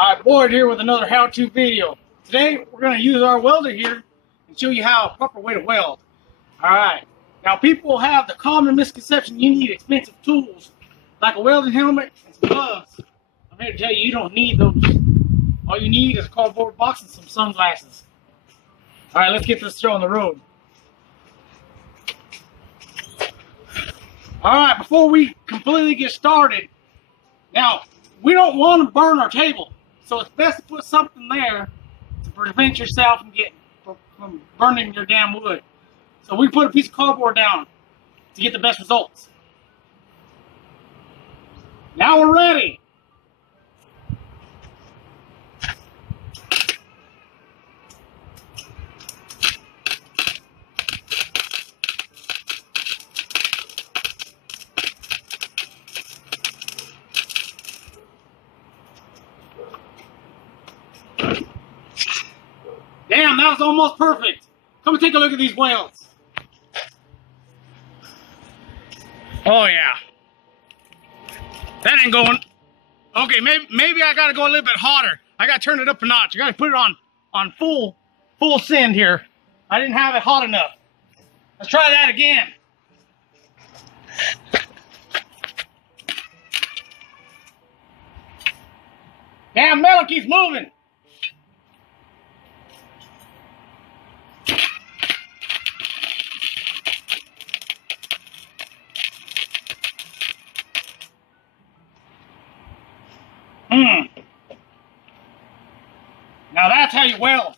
Alright, Boyd here with another how-to video. Today we're going to use our welder here and show you how a proper way to weld. Alright, now people have the common misconception you need expensive tools like a welding helmet and some gloves. I'm here to tell you, you don't need those. All you need is a cardboard box and some sunglasses. Alright, let's get this show on the road. Alright, before we completely get started, now we don't want to burn our table. So it's best to put something there to prevent yourself from burning your damn wood. So we put a piece of cardboard down to get the best results. Now we're ready. Damn, that was almost perfect. Come and take a look at these welds. Oh yeah. That ain't going. Okay, maybe I gotta go a little bit hotter. I gotta turn it up a notch. I gotta put it on full send here. I didn't have it hot enough. Let's try that again. Damn, metal keeps moving. Now that's how you weld.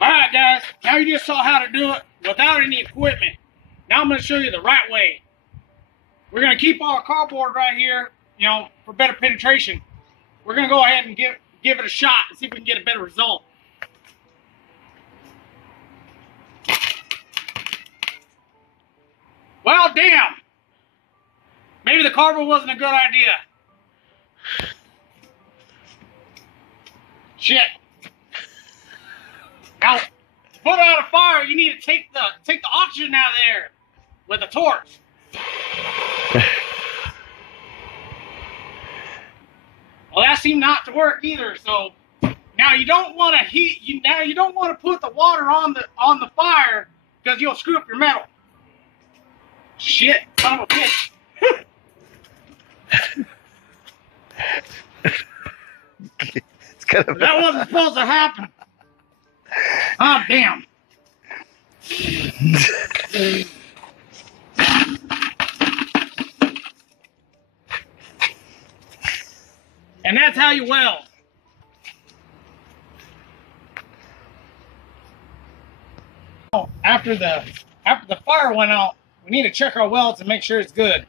Alright guys, now you just saw how to do it without any equipment. Now I'm going to show you the right way. We're going to keep our cardboard right here, you know, for better penetration. We're going to go ahead and give it a shot and see if we can get a better result. Well, damn. Maybe the cardboard wasn't a good idea. Shit. Now, to put out a fire, you need to take the oxygen out of there with a torch. Well, that seemed not to work either. So now you don't want to you don't want to put the water on the fire because you'll screw up your metal. Shit, son of a bitch. That wasn't supposed to happen. Oh, damn. And that's how you weld. After the fire went out, we need to check our welds and make sure it's good.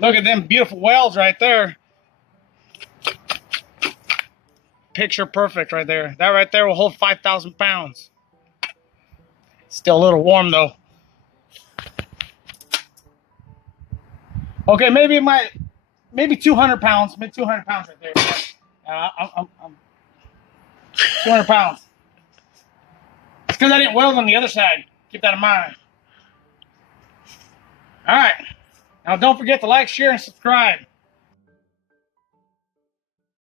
Look at them beautiful welds right there. Picture perfect right there. That right there will hold 5,000 pounds. Still a little warm though. Okay, maybe 200 pounds. Maybe 200 pounds right there. I'm 200 pounds. It's because I didn't weld on the other side. Keep that in mind. All right. Now don't forget to like, share, and subscribe.